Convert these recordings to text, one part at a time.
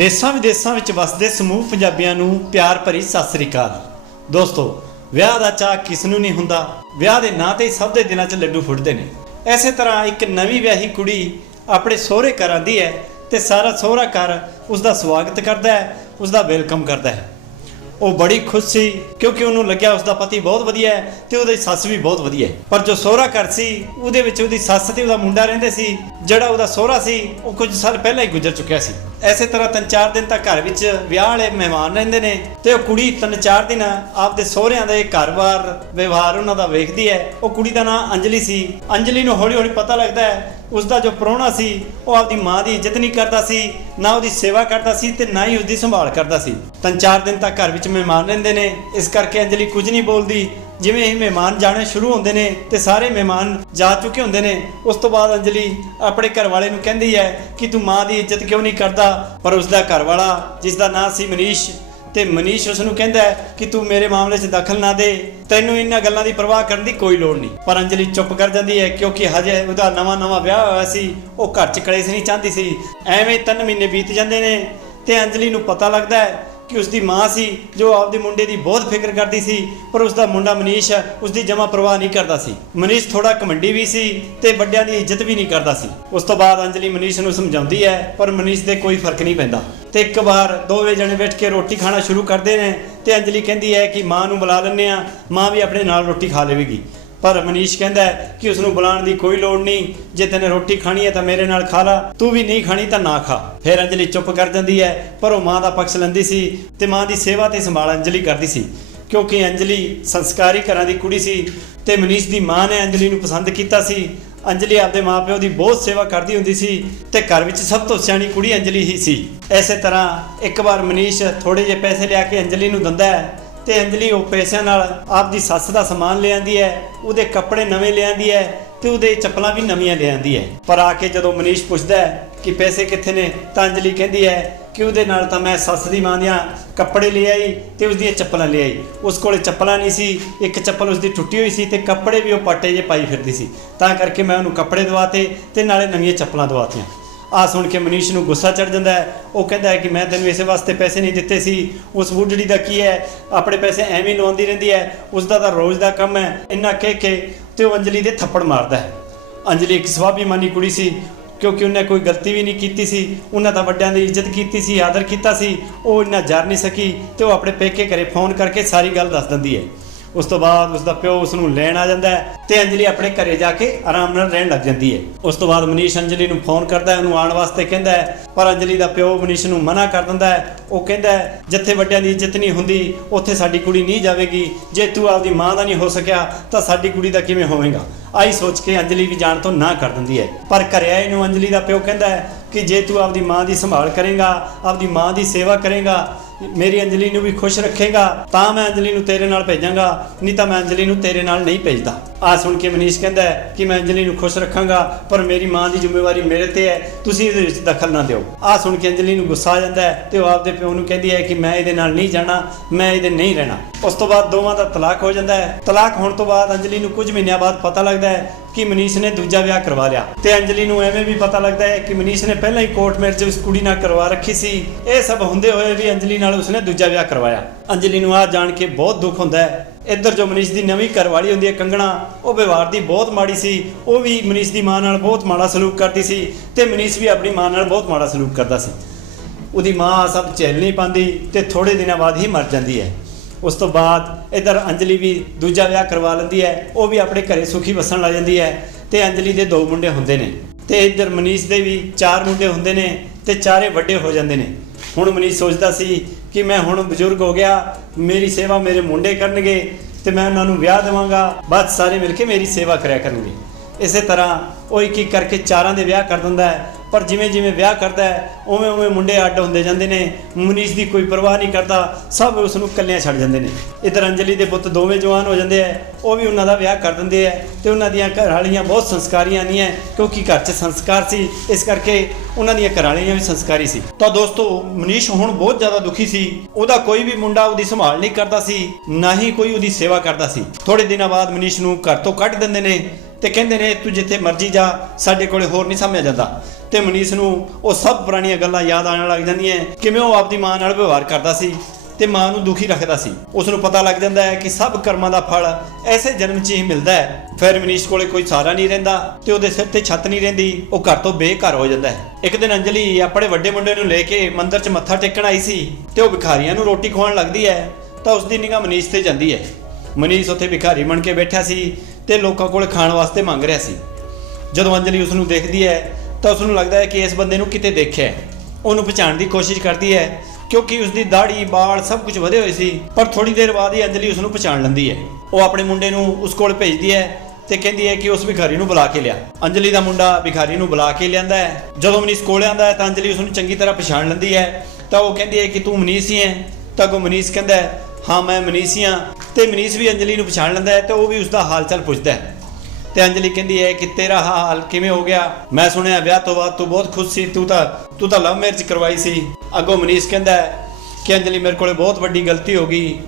ਦੇਸ਼ਾਂ ਵਿਦੇਸ਼ਾਂ ਵਿੱਚ ਵਸਦੇ ਸਮੂਹ ਪੰਜਾਬੀਆਂ ਨੂੰ ਪਿਆਰ ਭਰੀ ਸਤਿ ਸ੍ਰੀ ਅਕਾਲ। ਦੋਸਤੋ, ਵਿਆਹ ਦਾ ਚਾਅ ਕਿਸ ਨੂੰ ਨਹੀਂ ਹੁੰਦਾ? ਵਿਆਹ ਦੇ ਨਾਂ ਤੇ ਹੀ ਸਭ ਦੇ ਦਿਲਾਂ 'ਚ ਲੱਡੂ ਫੁੱਟਦੇ ਨੇ। ਐਸੇ ਤਰ੍ਹਾਂ ਇੱਕ ਨਵੀਂ ਵਿਆਹੀ ਕੁੜੀ ਆਪਣੇ ਸਹੁਰੇ ਘਰ ਆਂਦੀ ਹੈ ਤੇ ਸਾਰਾ ਸਹੁਰਾ ਘਰ ਉਸ ਦਾ ਸਵਾਗਤ ਕਰਦਾ ਹੈ ਉਸ ਦਾ ਵੈਲਕਮ ਕਰਦਾ ਹੈ। ਉਹ ਬੜੀ ਖੁਸ਼ ਸੀ, ਕਿਉਂਕਿ ਉਹਨੂੰ ਲੱਗਿਆ ਉਸ ਦਾ ਪਤੀ ਬਹੁਤ ਵਧੀਆ ਹੈ ਤੇ ਉਹਦੀ ਸੱਸ ਵੀ ਬਹੁਤ ਵਧੀਆ ਹੈ। ਪਰ ਜੋ ਸਹੁਰਾ ਘਰ ਸੀ, ਉਹਦੇ ਵਿੱਚ ਉਹਦੀ ਸੱਸ ਤੇ ਉਹਦਾ ਮੁੰਡਾ ਰਹਿੰਦੇ ਸੀ, ਜਿਹੜਾ ਉਹਦਾ ਸਹੁਰਾ ਸੀ, ਉਹ ਕੁਝ ਸਾਲ ਪਹਿਲਾਂ ਹੀ ਗੁਜ਼ਰ ਚੁੱਕਿਆ ਸੀ। ਐਸੇ ਤਰ੍ਹਾਂ ਤਿੰਨ ਚਾਰ ਦਿਨ ਤੱਕ ਘਰ ਵਿੱਚ ਵਿਆਹ ਵਾਲੇ ਮਹਿਮਾਨ ਰਹਿੰਦੇ ਨੇ ਤੇ ਉਹ ਕੁੜੀ ਤਿੰਨ ਚਾਰ ਦਿਨ ਆਪਦੇ ਸਹੁਰਿਆਂ ਦੇ ਘਰ-ਬਾਰ ਵਿਵਹਾਰ ਉਹਨਾਂ ਦਾ ਵੇਖਦੀ ਹੈ। ਉਹ ਕੁੜੀ ਦਾ ਨਾਂ ਅੰਜਲੀ ਸੀ। ਅੰਜਲੀ ਨੂੰ ਹੌਲੀ-ਹੌਲੀ ਪਤਾ ਲੱਗਦਾ ਹੈ ਉਸ ਦਾ ਜੋ ਪ੍ਰਾਹੁਣਾ ਸੀ, ਉਹ ਆਪਦੀ ਮਾਂ ਦੀ ਇੱਜ਼ਤ ਨਹੀਂ ਕਰਦਾ ਸੀ, ਨਾ ਉਹਦੀ ਸੇਵਾ ਕਰਦਾ ਸੀ ਤੇ ਨਾ ਹੀ ਉਸਦੀ ਸੰਭਾਲ ਕਰਦਾ ਸੀ। ਤਿੰਨ ਚਾਰ ਦਿਨ ਤੱਕ ਘਰ ਵਿੱਚ ਮਹਿਮਾਨ ਰਹਿੰਦੇ ਨੇ। ਇਸ ਕਰਕੇ ਅੰਜਲੀ ਕੁਝ ਨਹੀਂ ਬੋਲਦੀ। ਜਿਵੇਂ ਹੀ ਮਹਿਮਾਨ ਜਾਣੇ ਸ਼ੁਰੂ ਹੁੰਦੇ ਨੇ ਤੇ ਸਾਰੇ ਮਹਿਮਾਨ ਜਾ ਚੁੱਕੇ ਹੁੰਦੇ ਨੇ, ਉਸ ਤੋਂ ਬਾਅਦ ਅੰਜਲੀ ਆਪਣੇ ਘਰ ਵਾਲੇ ਨੂੰ ਕਹਿੰਦੀ ਹੈ ਕਿ ਤੂੰ ਮਾਂ ਦੀ ਇੱਜ਼ਤ ਕਿਉਂ ਨਹੀਂ ਕਰਦਾ? ਪਰ ਉਸ ਦਾ ਘਰ ਵਾਲਾ ਜਿਸ ਦਾ ਨਾਂ ਸੀ ਮਨੀਸ਼ ਤੇ ਮਨੀਸ਼ ਉਸ ਨੂੰ ਕਹਿੰਦਾ ਹੈ ਕਿ ਤੂੰ ਮੇਰੇ ਮਾਮਲੇ 'ਚ ਦਖਲ ਨਾ ਦੇ। ਤੈਨੂੰ ਇਹਨਾਂ ਗੱਲਾਂ ਦੀ ਪਰਵਾਹ ਕਰਨ ਦੀ ਕੋਈ ਲੋੜ ਨਹੀਂ। ਪਰ ਅੰਜਲੀ ਚੁੱਪ ਕਰ ਜਾਂਦੀ ਹੈ ਕਿਉਂਕਿ ਹਜੇ ਉਹਦਾ ਨਵਾਂ-ਨਵਾਂ ਵਿਆਹ ਹੋਇਆ ਸੀ। ਉਹ ਘਰ 'ਚ ਕਲੇਸ਼ ਨਹੀਂ ਚਾਹੁੰਦੀ ਸੀ। ਐਵੇਂ ਤਿੰਨ ਮਹੀਨੇ ਬੀਤ ਜਾਂਦੇ ਨੇ ਤੇ ਅੰਜਲੀ ਨੂੰ ਪਤਾ ਲੱਗਦਾ ਹੈ ਕਿ ਉਸ ਦੀ ਮਾਂ ਸੀ, ਜੋ ਆਪਦੇ ਮੁੰਡੇ ਦੀ ਬਹੁਤ ਫਿਕਰ ਕਰਦੀ ਸੀ, ਪਰ ਉਸ ਦਾ ਮੁੰਡਾ ਮਨੀਸ਼ ਉਸ ਦੀ ਜਮਾ ਪਰਵਾਹ ਨਹੀਂ ਕਰਦਾ ਸੀ। ਮਨੀਸ਼ ਥੋੜਾ ਕਮੰਡੀ ਵੀ ਸੀ ਤੇ ਵੱਡਿਆਂ ਦੀ ਇੱਜ਼ਤ ਵੀ ਨਹੀਂ ਕਰਦਾ ਸੀ। ਉਸ ਤੋਂ ਬਾਅਦ ਅੰਜਲੀ ਮਨੀਸ਼ ਨੂੰ ਸਮਝਾਉਂਦੀ ਹੈ, ਪਰ ਮਨੀਸ਼ ਦੇ ਕੋਈ ਫ਼ਰਕ ਨਹੀਂ ਪੈਂਦਾ। ਤੇ ਇੱਕ ਵਾਰ ਦੋਵੇਂ ਜਣੇ ਬੈਠ ਕੇ ਰੋਟੀ ਖਾਣਾ ਸ਼ੁਰੂ ਕਰਦੇ ਨੇ ਤੇ ਅੰਜਲੀ ਕਹਿੰਦੀ ਹੈ ਕਿ ਮਾਂ ਨੂੰ ਬੁਲਾ ਲੈਂਦੇ ਆ ਮਾਂ ਵੀ ਆਪਣੇ ਨਾਲ ਰੋਟੀ ਖਾ ਲਵੇਗੀ। ਪਰ ਮਨੀਸ਼ ਕਹਿੰਦਾ ਕਿ ਉਸ ਨੂੰ ਬੁਲਾਉਣ ਦੀ ਕੋਈ ਲੋੜ ਨਹੀਂ, ਜੇ ਤੈਨੇ ਰੋਟੀ ਖਾਣੀ ਹੈ ਤਾਂ ਮੇਰੇ ਨਾਲ ਖਾ ਲਾ, ਤੂੰ ਵੀ ਨਹੀਂ ਖਾਣੀ ਤਾਂ ਨਾ ਖਾ। ਫਿਰ ਅੰਜਲੀ ਚੁੱਪ ਕਰ ਜਾਂਦੀ ਹੈ, ਪਰ ਉਹ ਮਾਂ ਦਾ ਪਕਸ਼ ਲੈਂਦੀ ਸੀ ਤੇ ਮਾਂ ਦੀ ਸੇਵਾ ਤੇ ਸੰਭਾਲ ਅੰਜਲੀ ਕਰਦੀ ਸੀ। ਕਿਉਂਕਿ ਅੰਜਲੀ ਸੰਸਕਾਰੀ ਘਰਾਂ ਦੀ ਕੁੜੀ ਸੀ ਤੇ ਮਨੀਸ਼ ਦੀ ਮਾਂ ਨੇ ਅੰਜਲੀ ਨੂੰ ਪਸੰਦ ਕੀਤਾ ਸੀ ਅੰਜਲੀ ਆਪਦੇ ਮਾਪਿਓ ਦੀ ਬਹੁਤ ਸੇਵਾ ਕਰਦੀ ਹੁੰਦੀ ਸੀ ਤੇ ਘਰ ਵਿੱਚ ਸਭ ਤੋਂ ਸਿਆਣੀ ਕੁੜੀ ਅੰਜਲੀ ਹੀ ਸੀ। ਐਸੇ ਤਰ੍ਹਾਂ ਇੱਕ ਵਾਰ ਮਨੀਸ਼ ਥੋੜੇ ਜਿਹੇ ਪੈਸੇ ਲਿਆ ਕੇ ਅੰਜਲੀ ਨੂੰ ਦਿੰਦਾ ਹੈ ਤੇ ਅੰਜਲੀ ਉਹ ਪੈਸਿਆਂ ਨਾਲ ਆਪਦੀ ਸੱਸ ਦਾ ਸਮਾਨ ਲੈ ਹੈ, ਉਹਦੇ ਕੱਪੜੇ ਨਵੇਂ ਲੈ ਹੈ ਤੇ ਉਹਦੇ ਚੱਪਲਾਂ ਵੀ ਨਵੀਆਂ ਲੈ ਹੈ। ਪਰ ਆ ਕੇ ਜਦੋਂ ਮਨੀਸ਼ ਪੁੱਛਦਾ ਹੈ ਕਿ ਪੈਸੇ ਕਿੱਥੇ ਨੇ, ਤਾਂ ਅੰਜਲੀ ਕਹਿੰਦੀ ਹੈ ਕਿ ਉਹਦੇ ਨਾਲ ਤਾਂ ਮੈਂ ਸੱਸ ਦੀ ਮਾਂ ਦੀਆਂ ਕੱਪੜੇ ਲੈ ਆਈ ਤੇ ਉਸਦੀਆਂ ਚੱਪਲਾਂ ਲੈ ਆਈ। ਉਸ ਕੋਲੇ ਚੱਪਲਾਂ ਨਹੀਂ ਸੀ, ਇੱਕ ਚੱਪਲ ਉਸਦੀ ਟੁੱਟੀ ਹੋਈ ਸੀ ਤੇ ਕੱਪੜੇ ਵੀ ਉਹ ਪਾਟੇ ਜੇ ਪਾਈ ਫਿਰਦੀ ਸੀ। ਤਾਂ ਕਰਕੇ ਮੈਂ ਉਹਨੂੰ ਕੱਪੜੇ ਦਵਾਤੇ ਤੇ ਨਾਲੇ ਨਵੀਆਂ ਚੱਪਲਾਂ ਦਵਾਤੀਆਂ। ਆ ਸੁਣ ਕੇ ਮਨੀਸ਼ ਨੂੰ ਗੁੱਸਾ ਚੜ ਜਾਂਦਾ ਹੈ। ਉਹ ਕਹਿੰਦਾ ਹੈ ਕਿ ਮੈਂ ਤੈਨੂੰ ਇਸੇ ਵਾਸਤੇ ਪੈਸੇ ਨਹੀਂ ਦਿੱਤੇ ਸੀ। ਉਸ ਬੁੱਢੜੀ ਦਾ ਕੀ ਹੈ? ਆਪਣੇ ਪੈਸੇ ਐਵੇਂ ਹੀ ਲਵਾਉਂਦੀ ਰਹਿੰਦੀ ਹੈ। ਉਸ ਦਾ ਤਾਂ ਰੋਜ਼ ਦਾ ਕੰਮ ਹੈ। ਇੰਨਾ ਕਹਿ ਕੇ ਤੇ ਉਹ ਅੰਜਲੀ ਦੇ ਥੱਪੜ ਮਾਰਦਾ ਹੈ। ਅੰਜਲੀ ਇੱਕ ਸਵਾਭੀਮਾਨੀ ਕੁੜੀ ਸੀ। ਕਿਉਂਕਿ ਉਹਨੇ ਕੋਈ ਗਲਤੀ ਵੀ ਨਹੀਂ ਕੀਤੀ ਸੀ, ਉਹਨਾਂ ਦਾ ਵੱਡਿਆਂ ਦੀ ਇੱਜ਼ਤ ਕੀਤੀ ਸੀ, ਆਦਰ ਕੀਤਾ ਸੀ, ਉਹ ਇੰਨਾ ਜਰ ਨਹੀਂ ਸਕੀ ਤੇ ਉਹ ਆਪਣੇ ਪੇਕੇ ਘਰੇ ਫੋਨ ਕਰਕੇ ਸਾਰੀ ਗੱਲ ਦੱਸ ਦਿੰਦੀ ਹੈ। ਉਸ ਤੋਂ ਬਾਅਦ ਉਸ ਦਾ ਪਿਓ ਉਸ ਨੂੰ ਲੈਣ ਆ ਜਾਂਦਾ ਹੈ ਤੇ ਅੰਜਲੀ ਆਪਣੇ ਘਰੇ ਜਾ ਕੇ ਆਰਾਮ ਨਾਲ ਰਹਿਣ ਲੱਗ ਜਾਂਦੀ ਹੈ। ਉਸ ਤੋਂ ਬਾਅਦ ਮਨੀਸ਼ ਅੰਜਲੀ ਨੂੰ ਫੋਨ ਕਰਦਾ ਹੈ, ਉਹਨੂੰ ਆਉਣ ਵਾਸਤੇ ਕਹਿੰਦਾ ਹੈ, ਪਰ ਅੰਜਲੀ ਦਾ ਪਿਓ ਮਨੀਸ਼ ਨੂੰ ਮਨਾ ਕਰ ਦਿੰਦਾ ਹੈ। ਉਹ ਕਹਿੰਦਾ ਹੈ, ਜਿੱਥੇ ਵੱਡਿਆਂ ਦੀ ਇੱਜ਼ਤ ਨਹੀਂ ਹੁੰਦੀ, ਉੱਥੇ ਸਾਡੀ ਕੁੜੀ ਨਹੀਂ ਜਾਵੇਗੀ। ਜੇ ਤੂੰ ਆਪਦੀ ਮਾਂ ਦਾ ਨਹੀਂ ਹੋ ਸਕਿਆ, ਤਾਂ ਸਾਡੀ ਕੁੜੀ ਦਾ ਕਿਵੇਂ ਹੋਵੇਗਾ? ਆਈ ਸੋਚ ਕੇ ਅੰਜਲੀ ਵੀ ਜਾਣ ਤੋਂ ਨਾ ਕਰ ਦਿੰਦੀ ਹੈ। ਪਰ ਘਰੇ ਆਏ ਨੂੰ ਅੰਜਲੀ ਦਾ ਪਿਓ ਕਹਿੰਦਾ ਹੈ ਕਿ ਜੇ ਤੂੰ ਆਪਦੀ ਮਾਂ ਦੀ ਸੰਭਾਲ ਕਰੇਗਾ, ਆਪਦੀ ਮਾਂ ਦੀ ਸੇਵਾ ਕਰੇਗਾ, ਮੇਰੀ ਅੰਜਲੀ ਨੂੰ ਵੀ ਖੁਸ਼ ਰੱਖੇਗਾ, ਤਾਂ ਮੈਂ ਅੰਜਲੀ ਨੂੰ ਤੇਰੇ ਨਾਲ ਭੇਜਾਂਗਾ, ਨਹੀਂ ਤਾਂ ਮੈਂ ਅੰਜਲੀ ਨੂੰ ਤੇਰੇ ਨਾਲ ਨਹੀਂ ਭੇਜਦਾ। ਆ ਸੁਣ ਕੇ ਮਨੀਸ਼ ਕਹਿੰਦਾ ਹੈ ਕਿ ਮੈਂ ਅੰਜਲੀ ਨੂੰ ਖੁਸ਼ ਰੱਖਾਂਗਾ, ਪਰ ਮੇਰੀ ਮਾਂ ਦੀ ਜ਼ਿੰਮੇਵਾਰੀ ਮੇਰੇ ਤੇ ਹੈ, ਤੁਸੀਂ ਇਹਦੇ ਵਿੱਚ ਦਖਲ ਨਾ ਦਿਓ। ਆ ਸੁਣ ਕੇ ਅੰਜਲੀ ਨੂੰ ਗੁੱਸਾ ਆ ਜਾਂਦਾ ਹੈ ਤੇ ਉਹ ਆਪਦੇ ਪਿਓ ਨੂੰ ਕਹਿੰਦੀ ਹੈ ਕਿ ਮੈਂ ਇਹਦੇ ਨਾਲ ਨਹੀਂ ਜਾਣਾ, ਮੈਂ ਇਹਦੇ ਨਹੀਂ ਰਹਿਣਾ। ਉਸ ਤੋਂ ਬਾਅਦ ਦੋਵਾਂ ਦਾ ਤਲਾਕ ਹੋ ਜਾਂਦਾ ਹੈ। ਤਲਾਕ ਹੋਣ ਤੋਂ ਬਾਅਦ ਅੰਜਲੀ ਨੂੰ ਕੁਝ ਮਹੀਨਿਆਂ ਬਾਅਦ ਪਤਾ ਲੱਗਦਾ ਹੈ ਕਿ ਮਨੀਸ਼ ਨੇ ਦੂਜਾ ਵਿਆਹ ਕਰਵਾ ਲਿਆ। ਤੇ ਅੰਜਲੀ ਨੂੰ ਐਵੇਂ ਵੀ ਪਤਾ ਲੱਗਦਾ ਹੈ ਕਿ ਮਨੀਸ਼ ਨੇ ਪਹਿਲਾਂ ਹੀ ਕੋਰਟ ਮੈਰਿਜ ਉਸ ਕੁੜੀ ਨਾਲ ਕਰਵਾ ਰੱਖੀ ਸੀ। ਇਹ ਸਭ ਹੁੰਦੇ ਹੋਏ ਵੀ ਅੰਜਲੀ ਨਾਲ ਉਸਨੇ ਦੂਜਾ ਵਿਆਹ ਕਰਵਾਇਆ। ਅੰਜਲੀ ਨੂੰ ਆ ਜਾਣ ਕੇ ਬਹੁਤ ਦੁੱਖ ਹੁੰਦਾ ਹੈ ਇੱਧਰ ਜੋ ਮਨੀਸ਼ ਦੀ ਨਵੀਂ ਘਰਵਾਲੀ ਹੁੰਦੀ ਹੈ ਕੰਗਣਾ, ਉਹ ਵਿਵਹਾਰ ਦੀ ਬਹੁਤ ਮਾੜੀ ਸੀ, ਉਹ ਵੀ ਮਨੀਸ਼ ਦੀ ਮਾਂ ਨਾਲ ਬਹੁਤ ਮਾੜਾ ਸਲੂਕ ਕਰਦੀ ਸੀ ਤੇ ਮਨੀਸ਼ ਵੀ ਆਪਣੀ ਮਾਂ ਨਾਲ ਬਹੁਤ ਮਾੜਾ ਸਲੂਕ ਕਰਦਾ ਸੀ। ਉਹਦੀ ਮਾਂ ਆਹ ਸਭ ਝੇਲ ਨਹੀਂ ਪਾਉਂਦੀ ਤੇ ਥੋੜੇ ਦਿਨਾਂ ਬਾਅਦ ਹੀ ਮਰ ਜਾਂਦੀ ਹੈ। ਉਸ ਤੋਂ ਬਾਅਦ ਇਧਰ ਅੰਜਲੀ ਵੀ ਦੂਜਾ ਵਿਆਹ ਕਰਵਾ ਲੈਂਦੀ ਹੈ, ਉਹ ਵੀ ਆਪਣੇ ਘਰੇ ਸੁਖੀ ਵਸਣ ਲੱਗ ਜਾਂਦੀ ਹੈ ਤੇ ਅੰਜਲੀ ਦੇ ਦੋ ਮੁੰਡੇ ਹੁੰਦੇ ਨੇ ਤੇ ਇਧਰ ਮਨੀਸ਼ ਦੇ ਵੀ ਚਾਰ ਮੁੰਡੇ ਹੁੰਦੇ ਨੇ ਤੇ ਚਾਰੇ ਵੱਡੇ ਹੋ ਜਾਂਦੇ ਨੇ। ਹੁਣ ਮਨੀਸ਼ ਸੋਚਦਾ ਸੀ ਕਿ ਮੈਂ ਹੁਣ ਬਜ਼ੁਰਗ ਹੋ ਗਿਆ, ਮੇਰੀ ਸੇਵਾ ਮੇਰੇ ਮੁੰਡੇ ਕਰਨਗੇ ਤੇ ਮੈਂ ਉਹਨਾਂ ਨੂੰ ਵਿਆਹ ਦੇਵਾਂਗਾ, ਬਸ ਸਾਰੇ ਮਿਲ ਕੇ ਮੇਰੀ ਸੇਵਾ ਕਰਿਆ ਕਰਨਗੇ। ਇਸੇ ਤਰ੍ਹਾਂ ਉਹ ਇੱਕ ਇੱਕ ਕਰਕੇ ਚਾਰਾਂ ਦੇ ਵਿਆਹ ਕਰ ਦਿੰਦਾ ਹੈ। ਪਰ ਜਿਵੇਂ ਜਿਵੇਂ ਵਿਆਹ ਕਰਦਾ ਹੈ, ਉਵੇਂ ਉਵੇਂ ਮੁੰਡੇ ਅੱਡ ਹੁੰਦੇ ਜਾਂਦੇ ਨੇ, ਮਨੀਸ਼ ਦੀ ਕੋਈ ਪਰਵਾਹ ਨਹੀਂ ਕਰਦਾ, ਸਭ ਉਸ ਨੂੰ ਇਕੱਲਿਆਂ ਛੱਡ ਜਾਂਦੇ ਨੇ। ਇਧਰ ਅੰਜਲੀ ਦੇ ਪੁੱਤ ਦੋਵੇਂ ਜਵਾਨ ਹੋ ਜਾਂਦੇ ਆ ਉਹ ਵੀ ਉਹਨਾਂ ਦਾ ਵਿਆਹ ਕਰ ਦਿੰਦੇ ਆ ਤੇ ਉਹਨਾਂ ਦੀਆਂ ਘਰ ਵਾਲੀਆਂ ਬਹੁਤ ਸੰਸਕਾਰੀਆਂ ਨਹੀਂ ਹੈ, ਕਿਉਂਕਿ ਘਰ 'ਚ ਸੰਸਕਾਰ ਸੀ, ਇਸ ਕਰਕੇ ਉਹਨਾਂ ਦੀਆਂ ਘਰ ਵਾਲੀਆਂ ਵੀ ਸੰਸਕਾਰੀ ਸੀ। ਤਾਂ ਦੋਸਤੋ, ਮਨੀਸ਼ ਹੁਣ ਬਹੁਤ ਜ਼ਿਆਦਾ ਦੁਖੀ ਸੀ। ਉਹਦਾ ਕੋਈ ਵੀ ਮੁੰਡਾ ਉਹਦੀ ਸੰਭਾਲ ਨਹੀਂ ਕਰਦਾ ਸੀ, ਨਾ ਹੀ ਕੋਈ ਉਹਦੀ ਸੇਵਾ ਕਰਦਾ ਸੀ। ਥੋੜੇ ਦਿਨਾਂ ਬਾਅਦ ਮਨੀਸ਼ ਨੂੰ ਘਰ ਤੋਂ ਕੱਢ ਦਿੰਦੇ ਨੇ ਤੇ ਕਹਿੰਦੇ ਨੇ, ਤੂੰ ਜਿੱਥੇ ਮਰਜ਼ੀ ਜਾ, ਸਾਡੇ ਕੋਲੇ ਹੋਰ ਨਹੀਂ ਸਾਂਭਿਆ ਜਾਂਦਾ। ਤੇ ਮਨੀਸ਼ ਨੂੰ ਉਹ ਸਭ ਪੁਰਾਣੀਆਂ ਗੱਲਾਂ ਯਾਦ ਆਉਣ ਲੱਗ ਜਾਂਦੀਆਂ ਕਿਵੇਂ ਉਹ ਆਪਦੀ ਮਾਂ ਨਾਲ ਵਿਵਹਾਰ ਕਰਦਾ ਸੀ ਤੇ ਮਾਂ ਨੂੰ ਦੁਖੀ ਰੱਖਦਾ ਸੀ। ਉਸ ਨੂੰ ਪਤਾ ਲੱਗ ਜਾਂਦਾ ਹੈ ਕਿ ਸਭ ਕਰਮਾਂ ਦਾ ਫਲ ਐਸੇ ਜਨਮ 'ਚ ਹੀ ਮਿਲਦਾ ਹੈ। ਫਿਰ ਮਨੀਸ਼ ਕੋਲੇ ਕੋਈ ਸਹਾਰਾ ਨਹੀਂ ਰਹਿੰਦਾ ਤੇ ਉਹਦੇ ਸਿਰ ਤੇ ਛੱਤ ਨਹੀਂ ਰਹਿੰਦੀ। ਉਹ ਘਰ ਤੋਂ ਬੇਘਰ ਹੋ ਜਾਂਦਾ ਹੈ। ਇੱਕ ਦਿਨ ਅੰਜਲੀ ਆਪਣੇ ਵੱਡੇ ਮੁੰਡੇ ਨੂੰ ਲੈ ਕੇ ਮੰਦਿਰ 'ਚ ਮੱਥਾ ਟੇਕਣ ਆਈ ਸੀ ਤੇ ਉਹ ਭਿਖਾਰੀਆਂ ਨੂੰ ਰੋਟੀ ਖਵਾਉਣ ਲੱਗਦੀ ਹੈ ਤਾਂ ਉਸ ਦੀ ਨਿਗਾਹ ਮਨੀਸ਼ ਤੇ ਜਾਂਦੀ ਹੈ। ਮਨੀਸ਼ ਉੱਥੇ ਭਿਖਾਰੀ ਬਣ ਕੇ ਬੈਠਾ ਸੀ ਤੇ ਲੋਕਾਂ ਕੋਲ ਖਾਣ ਵਾਸਤੇ ਮੰਗ ਰਿਹਾ ਸੀ। ਜਦੋਂ ਅੰਜਲੀ ਉਸ ਨੂੰ ਦੇਖਦੀ ਹੈ ਤਾਂ ਉਸ ਨੂੰ ਲੱਗਦਾ ਹੈ ਕਿ ਇਸ ਬੰਦੇ ਨੂੰ ਕਿਤੇ ਦੇਖਿਆ ਹੈ। ਉਹਨੂੰ ਪਛਾਣਨ ਦੀ ਕੋਸ਼ਿਸ਼ ਕਰਦੀ ਹੈ, ਕਿਉਂਕਿ ਉਸ ਦੀ ਦਾੜੀ ਬਾਲ ਸਭ ਕੁਝ ਵਧੇ ਹੋਏ ਸੀ, ਪਰ ਥੋੜੀ ਦੇਰ ਬਾਅਦ ਹੀ ਅੰਜਲੀ ਉਸ ਨੂੰ ਪਛਾਣ ਲੈਂਦੀ ਹੈ। ਉਹ ਆਪਣੇ ਮੁੰਡੇ ਨੂੰ ਉਸ ਕੋਲ ਭੇਜਦੀ ਹੈ ਤੇ ਕਹਿੰਦੀ ਹੈ ਕਿ ਉਸ ਭਿਖਾਰੀ ਨੂੰ ਬੁਲਾ ਕੇ ਲਿਆ। ਅੰਜਲੀ ਦਾ ਮੁੰਡਾ ਭਿਖਾਰੀ ਨੂੰ ਬੁਲਾ ਕੇ ਲਿਆਂਦਾ ਹੈ। ਜਦੋਂ ਮਨੀਸ਼ ਕੋਲ ਆਂਦਾ ਹੈ ਤਾਂ ਅੰਜਲੀ ਉਸ ਨੂੰ ਚੰਗੀ ਤਰ੍ਹਾਂ ਪਛਾਣ ਲੈਂਦੀ ਹੈ। ਤਾਂ ਉਹ ਕਹਿੰਦੀ ਹੈ ਕਿ ਤੂੰ ਮਨੀਸ਼ ਹੀ ਹੈ। ਤਾਂ ਉਹ ਮਨੀਸ਼ ਕਹਿੰਦਾ ਹੈ, ਹਾਂ, ਮੈਂ ਮਨੀਸ਼ ਹੀ ਹਾਂ। ਤੇ ਮਨੀਸ਼ ਵੀ ਅੰਜਲੀ ਨੂੰ ਪਛਾਣ ਲੈਂਦਾ ਹੈ ਤੇ ਉਹ ਵੀ ਉਸ ਦਾ ਹਾਲ ਚਾਲ ਪੁੱਛਦਾ ਹੈ। ਤੇ ਅੰਜਲੀ ਕਹਿੰਦੀ ਹੈ ਕਿ ਤੇਰਾ ਹਾਲ ਕਿਵੇਂ ਹੋ ਗਿਆ? ਮੈਂ ਸੁਣਿਆ ਵਿਆਹ ਤੋਂ ਬਾਅਦ ਤੂੰ ਬਹੁਤ ਖੁਸ਼ ਸੀ, ਤੂੰ ਤਾਂ ਤੂੰ ਤਾਂ ਲਵ ਮੈਰਿਜ ਕਰਵਾਈ ਸੀ। ਅੱਗੋਂ ਮਨੀਸ਼ ਕਹਿੰਦਾ ਹੈ ਕਿ ਅੰਜਲੀ ਮੇਰੇ ਕੋਲੇ ਬਹੁਤ ਵੱਡੀ ਗਲਤੀ ਹੋ ਗਈ।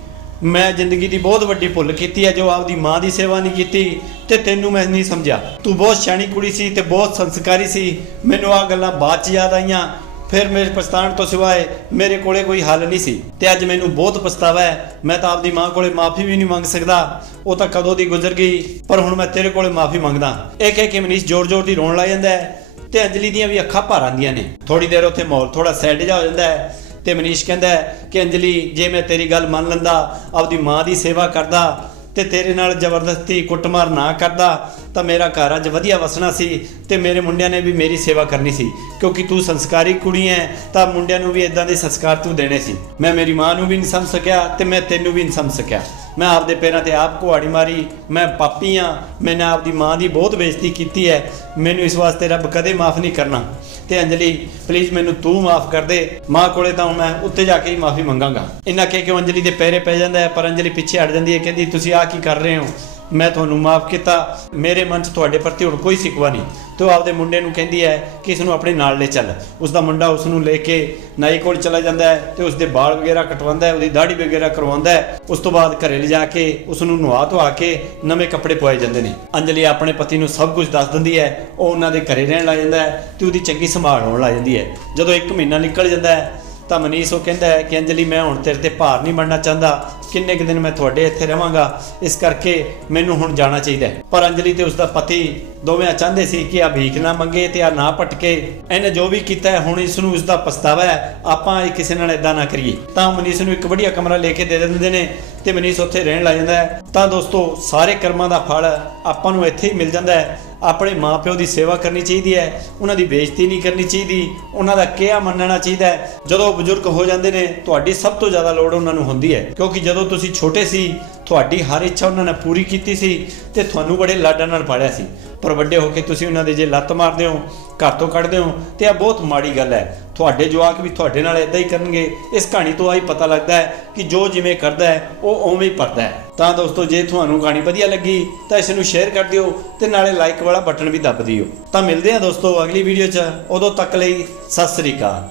ਮੈਂ ਜ਼ਿੰਦਗੀ ਦੀ ਬਹੁਤ ਵੱਡੀ ਭੁੱਲ ਕੀਤੀ ਹੈ, ਜੋ ਆਪਦੀ ਮਾਂ ਦੀ ਸੇਵਾ ਨਹੀਂ ਕੀਤੀ ਤੇ ਤੈਨੂੰ ਮੈਂ ਨਹੀਂ ਸਮਝਿਆ। ਤੂੰ ਬਹੁਤ ਸਿਆਣੀ ਕੁੜੀ ਸੀ ਤੇ ਬਹੁਤ ਸੰਸਕਾਰੀ ਸੀ। ਮੈਨੂੰ ਆ ਗੱਲਾਂ ਬਾਅਦ ਚ ਯਾਦ ਆਈਆਂ। ਫਿਰ ਮੇਰੇ ਪਛਤਾਣ ਤੋਂ ਸਿਵਾਏ ਮੇਰੇ ਕੋਲੇ ਕੋਈ ਹੱਲ ਨਹੀਂ ਸੀ ਤੇ ਅੱਜ ਮੈਨੂੰ ਬਹੁਤ ਪਛਤਾਵਾ ਹੈ। ਮੈਂ ਤਾਂ ਆਪਦੀ ਮਾਂ ਕੋਲੇ ਮਾਫੀ ਵੀ ਨਹੀਂ ਮੰਗ ਸਕਦਾ। ਉਹ ਤਾਂ ਕਦੋਂ ਦੀ ਗੁਜ਼ਰ ਗਈ, ਪਰ ਹੁਣ ਮੈਂ ਤੇਰੇ ਕੋਲੇ ਮਾਫੀ ਮੰਗਦਾ। ਇਹ ਕਹਿ ਕੇ ਮਨੀਸ਼ ਜ਼ੋਰ-ਜ਼ੋਰ ਦੀ ਰੋਣ ਲੱਗ ਜਾਂਦਾ ਹੈ ਤੇ ਅੰਜਲੀ ਦੀਆਂ ਵੀ ਅੱਖਾਂ ਭਰ ਆਉਂਦੀਆਂ ਨੇ। ਥੋੜੀ ਦੇਰ ਉੱਥੇ ਮਾਹੌਲ ਥੋੜਾ ਸੈਡ ਜਾ ਹੋ ਜਾਂਦਾ ਹੈ ਤੇ ਮਨੀਸ਼ ਕਹਿੰਦਾ ਕਿ ਅੰਜਲੀ, ਜੇ ਮੈਂ ਤੇਰੀ ਗੱਲ ਮੰਨ ਲੈਂਦਾ, ਆਪਦੀ ਮਾਂ ਦੀ ਸੇਵਾ ਕਰਦਾ ਤੇ ਤੇਰੇ ਨਾਲ ਜ਼ਬਰਦਸਤੀ ਕੁੱਟਮਾਰ ਨਾ ਕਰਦਾ, ਤਾਂ ਮੇਰਾ ਘਰ ਅੱਜ ਵਧੀਆ ਵਸਣਾ ਸੀ ਤੇ ਮੇਰੇ ਮੁੰਡਿਆਂ ਨੇ ਵੀ ਮੇਰੀ ਸੇਵਾ ਕਰਨੀ ਸੀ। ਕਿਉਂਕਿ ਤੂੰ ਸੰਸਕਾਰੀ ਕੁੜੀ ਐ, ਤਾਂ ਮੁੰਡਿਆਂ ਨੂੰ ਵੀ ਇਦਾਂ ਦੇ ਸੰਸਕਾਰ ਤੂੰ ਦੇਣੇ ਸੀ। ਮੈਂ ਮੇਰੀ ਮਾਂ ਨੂੰ ਵੀ ਨਹੀਂ ਸਮਝ ਸਕਿਆ ਤੇ ਮੈਂ ਤੈਨੂੰ ਵੀ ਨਹੀਂ ਸਮਝ ਸਕਿਆ। ਮੈਂ ਆਪਦੇ ਪੈਰਾਂ ਤੇ ਆਪ ਕੁਹਾੜੀ ਮਾਰੀ, ਮੈਂ ਪਾਪੀ ਆ ਮੈਨੇ ਆਪਦੀ ਮਾਂ ਦੀ ਬਹੁਤ ਬੇਇੱਜ਼ਤੀ ਕੀਤੀ ਹੈ, ਮੈਨੂੰ ਇਸ ਵਾਸਤੇ ਰੱਬ ਕਦੇ ਮਾਫ ਨਹੀਂ ਕਰਨਾ। ਤੇ ਅੰਜਲੀ ਪਲੀਜ਼ ਮੈਨੂੰ ਤੂੰ ਮਾਫ ਕਰ ਦੇ, ਮਾਂ ਕੋਲੇ ਤਾਂ ਹੁਣ ਮੈਂ ਉੱਤੇ ਜਾ ਕੇ ਹੀ ਮਾਫੀ ਮੰਗਾਂਗਾ। ਇੰਨਾ ਕਹਿ ਕੇ ਉਹ ਅੰਜਲੀ ਦੇ ਪੈਰੇ ਪੈ ਜਾਂਦਾ ਹੈ, ਪਰ ਅੰਜਲੀ ਪਿੱਛੇ ਹਟ ਜਾਂਦੀ ਹੈ, ਕਹਿੰਦੀ, ਤੁਸੀਂ ਆ ਕੀ ਕਰ ਰਹੇ ਹੋ? ਮੈਂ ਤੁਹਾਨੂੰ ਮਾਫ ਕੀਤਾ। ਮੇਰੇ ਮਨ 'ਚ ਤੁਹਾਡੇ ਪ੍ਰਤੀ ਹੁਣ ਕੋਈ ਸਿਕਵਾ ਨਹੀਂ। ਤੇ ਉਹ ਆਪਦੇ ਮੁੰਡੇ ਨੂੰ ਕਹਿੰਦੀ ਹੈ ਕਿ ਇਸ ਨੂੰ ਆਪਣੇ ਨਾਲ ਲੈ ਚੱਲ। ਉਸ ਦਾ ਮੁੰਡਾ ਉਸ ਨੂੰ ਲੈ ਕੇ ਨਾਈ ਕੋਲ ਚਲਾ ਜਾਂਦਾ ਹੈ ਤੇ ਉਸ ਦੇ ਵਾਲ ਵਗੈਰਾ ਕਟਵਾਉਂਦਾ ਹੈ, ਉਹਦੀ ਦਾੜੀ ਵਗੈਰਾ ਕਰਵਾਉਂਦਾ ਹੈ। ਉਸ ਤੋਂ ਬਾਅਦ ਘਰੇ ਲਿਜਾ ਕੇ ਉਸ ਨੂੰ ਨਵਾ ਧਵਾ ਕੇ ਨਵੇਂ ਕੱਪੜੇ ਪਵਾਏ ਜਾਂਦੇ ਨੇ। ਅੰਜਲੀ ਆਪਣੇ ਪਤੀ ਨੂੰ ਸਭ ਕੁਝ ਦੱਸ ਦਿੰਦੀ ਹੈ। ਉਹ ਉਹਨਾਂ ਦੇ ਘਰੇ ਰਹਿਣ ਲੱਗ ਜਾਂਦਾ ਹੈ ਤੇ ਉਹਦੀ ਚੰਗੀ ਸੰਭਾਲ ਹੋਣ ਲੱਗ ਜਾਂਦੀ ਹੈ। ਜਦੋਂ 1 ਮਹੀਨਾ ਨਿਕਲ ਜਾਂਦਾ ਹੈ ਤਾਂ ਮਨੀਸ਼ ਉਹ ਕਹਿੰਦਾ ਹੈ ਕਿ ਅੰਜਲੀ ਮੈਂ ਹੁਣ ਤੇਰੇ ਤੇ ਭਾਰ ਨਹੀਂ ਬਣਨਾ ਚਾਹੁੰਦਾ। ਕਿੰਨੇ ਕੁ ਦਿਨ ਮੈਂ ਤੁਹਾਡੇ ਇੱਥੇ ਰਵਾਂਗਾ ਇਸ ਕਰਕੇ ਮੈਨੂੰ ਹੁਣ ਜਾਣਾ ਚਾਹੀਦਾ ਹੈ। ਪਰ ਅੰਜਲੀ ਤੇ ਉਸ ਦਾ ਪਤੀ ਦੋਵੇਂ ਚਾਹੁੰਦੇ ਸੀ ਕਿ ਆ ਭੀਖ ਨਾ ਮੰਗੇ ਤੇ ਆ ਨਾ ਪਟਕੇ ਇਹਨੇ ਜੋ ਵੀ ਕੀਤਾ ਹੁਣ ਇਸ ਨੂੰ ਇਸ ਦਾ ਪਛਤਾਵਾ ਹੈ। ਆਪਾਂ ਇਹ ਕਿਸੇ ਨਾਲ ਇਦਾਂ ਨਾ ਕਰੀਏ। ਤਾਂ ਮਨੀਸ਼ ਨੂੰ ਇੱਕ ਵਧੀਆ ਕਮਰਾ ਲੈ ਕੇ ਦੇ ਦਿੰਦੇ ਨੇ ਤੇ ਮਨੀਸ਼ ਉੱਥੇ ਰਹਿਣ ਲੱਗ ਜਾਂਦਾ ਹੈ। ਤਾਂ ਦੋਸਤੋ, ਸਾਰੇ ਕਰਮਾਂ ਦਾ ਫਲ ਆਪਾਂ ਨੂੰ ਇੱਥੇ ਹੀ ਮਿਲ ਜਾਂਦਾ ਹੈ। ਆਪਣੇ ਮਾਪਿਓ ਦੀ ਸੇਵਾ ਕਰਨੀ ਚਾਹੀਦੀ ਹੈ। ਉਹਨਾਂ ਦੀ ਬੇਇੱਜ਼ਤੀ ਨਹੀਂ ਕਰਨੀ ਚਾਹੀਦੀ। ਉਹਨਾਂ ਦਾ ਕਿਹਾ ਮੰਨਣਾ ਚਾਹੀਦਾ ਹੈ। ਜਦੋਂ ਬਜ਼ੁਰਗ ਹੋ ਜਾਂਦੇ ਨੇ, ਤੁਹਾਡੀ ਸਭ ਤੋਂ ਜ਼ਿਆਦਾ ਲੋੜ ਉਹਨਾਂ ਨੂੰ ਹੁੰਦੀ ਹੈ। ਕਿਉਂਕਿ ਜਦੋਂ ਤੁਸੀਂ ਛੋਟੇ ਸੀ, ਤੁਹਾਡੀ ਹਰ ਇੱਛਾ ਉਹਨਾਂ ਨੇ ਪੂਰੀ ਕੀਤੀ ਸੀ ਤੇ ਤੁਹਾਨੂੰ ਬੜੇ ਲਾਡਾਂ ਨਾਲ ਪਾਲਿਆ ਸੀ। ਪਰ ਵੱਡੇ ਹੋ ਕੇ ਤੁਸੀਂ ਉਹਨਾਂ ਦੇ ਜੇ ਲੱਤ ਮਾਰਦੇ ਹੋ, ਘਰ ਤੋਂ ਕੱਢਦੇ ਹੋ, ਤੇ ਇਹ ਬਹੁਤ ਮਾੜੀ ਗੱਲ ਹੈ। ਤੁਹਾਡੇ ਜਵਾਕ ਵੀ ਤੁਹਾਡੇ ਨਾਲ ਇਦਾਂ ਹੀ ਕਰਨਗੇ। ਇਸ ਕਹਾਣੀ ਤੋਂ ਆਹੀ ਪਤਾ ਲੱਗਦਾ ਹੈ ਕਿ ਜੋ ਜਿਵੇਂ ਕਰਦਾ ਹੈ, ਉਹ ਉਵੇਂ ਹੀ ਪੜਦਾ ਹੈ। ਤਾਂ ਦੋਸਤੋ, ਜੇ ਤੁਹਾਨੂੰ ਕਹਾਣੀ ਵਧੀਆ ਲੱਗੀ, ਤਾਂ ਇਸ ਨੂੰ ਸ਼ੇਅਰ ਕਰ ਦਿਓ ਤੇ ਨਾਲੇ ਲਾਈਕ ਵਾਲਾ ਬਟਨ ਵੀ ਦੱਬ ਦਿਓ। ਤਾਂ ਮਿਲਦੇ ਹਾਂ ਦੋਸਤੋ ਅਗਲੀ ਵੀਡੀਓ 'ਚ। ਉਦੋਂ ਤੱਕ ਲਈ ਸਤਿ ਸ੍ਰੀ ਅਕਾਲ।